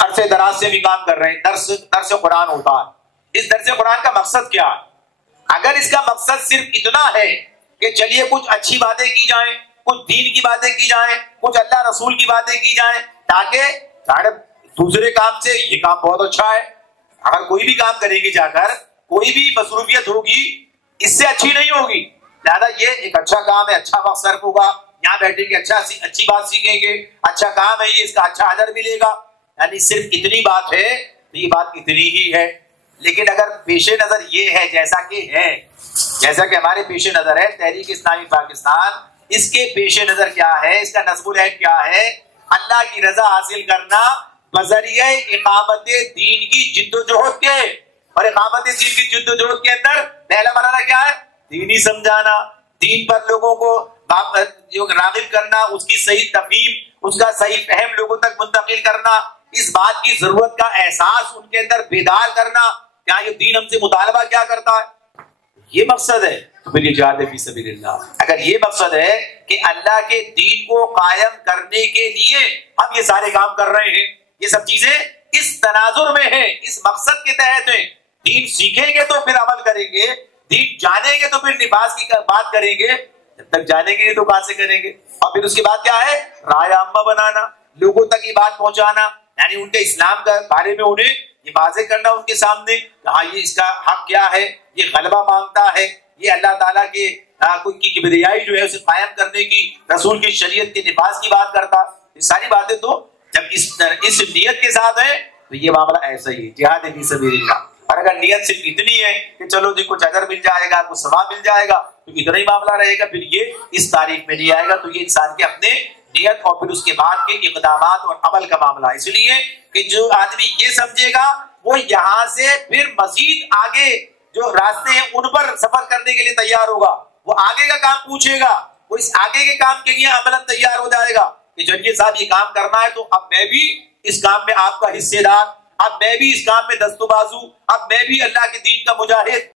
عرصے دراز سے بھی کام کر رہے ہیں، درس قرآن ہوتا ہے، اس درس قرآن کا مقصد کیا ہے؟ اگر اس کا مقصد صرف اتنا ہے کہ چلیے کچھ اچھی باتیں کی جائیں، کچھ دین کی باتیں کی جائیں، کچھ اللہ رسول کی باتیں کی جائیں، تاکہ دوسرے کام سے یہ کام بہت اچھا ہے، اگر کوئی بھی کام کریں گے جا کر کوئی بھی مصروفیت ہوگی اس سے اچھی نہیں ہوگی، لہذا یہ ایک اچھا کام ہے، اچھا وقت صرف ہوگا، یہاں بیٹھے کے اچھی بات سیکھیں گے، اچھا کام ہے یہ، اس کا اچھا اجر ملے گا، یعنی صرف اتنی بات ہے تو یہ بات اتنی ہی ہے۔ لیکن اگر پیش نظر یہ ہے جیسا کہ ہمارے پیش نظر ہے تحریک اسلامی پاکستان، اس کے پیش نظر کیا ہے، اس کا نصب العین کیا ہے؟ اللہ کی رضا حاصل کرنا بذریعہ اقامت دین کی جد و جہد کے، اور اقامت دین کی جد و جہد کے اندر پہلا مرحلہ کیا ہے؟ دینی سمجھانا، دین پر لوگوں کو راغب کرنا، اس کی صحیح تفہیم، اس کا صحیح فہم لوگوں تک منتقل کرنا، اس بات کی ضرورت کا احساس ان کے اندر بیدار کرنا، کیا یہ دین ہم سے مطالبہ کیا کرتا ہے؟ یہ مقصد ہے تو پھر یہ جہاد فی سبیل اللہ۔ اگر یہ مقصد ہے کہ اللہ کے دین کو قائم کرنے کے لیے ہم یہ سارے کام کر رہے ہیں، یہ سب چیزیں اس تناظر میں ہیں، اس مقصد کے تحت ہیں، دین سیکھیں گے تو پھر عمل کریں گے، دین جانیں گے تو پھر نفاذ کی بات کریں گے، جب تک جانیں گے تو کہاں سے کریں گے؟ اور پھر اس کے بعد کیا ہے؟ رائے عامہ بنانا، لوگوں تک یہ بات پہنچانا، یعنی ان کے اسلام کے بارے میں انہیں یہ واضح کرنا ان کے سامنے، ہاں یہ اس کا حق کیا ہے، یہ غلبہ مانگتا ہے، یہ اللہ تعالیٰ کے کی کبریائی جو ہے اسے قائم کرنے کی، رسول کی شریعت کے نفاذ کی بات کرتا۔ یہ ساری باتیں تو جب اس نیت کے ساتھ ہے تو یہ معاملہ ایسا ہی ہے، جہاد فی سبیل اللہ۔ اور اگر نیت صرف اتنی ہے کہ چلو جی کچھ اجر مل جائے گا، کچھ ثواب مل جائے گا، تو اتنا ہی معاملہ رہے گا، پھر یہ اس تعریف میں نہیں آئے گا، تو یہ انسان کے اپنے نیت اور پھر اس کے بعد کے اقدامات اور عمل کا معاملہ ہے۔ اس لیے کہ جو آدمی یہ سمجھے گا وہ یہاں سے پھر مزید آگے جو راستے ہیں ان پر سفر کرنے کے لیے تیار ہوگا، وہ آگے کا کام پوچھے گا، وہ اس آگے کے کام کے لیے عملاً تیار ہو جائے گا کہ جنگی صاحب یہ کام کرنا ہے تو اب میں بھی اس کام میں آپ کا حصے دار، اب میں بھی اس کام میں دست و بازو، اب میں بھی اللہ کے دین کا مجاہد۔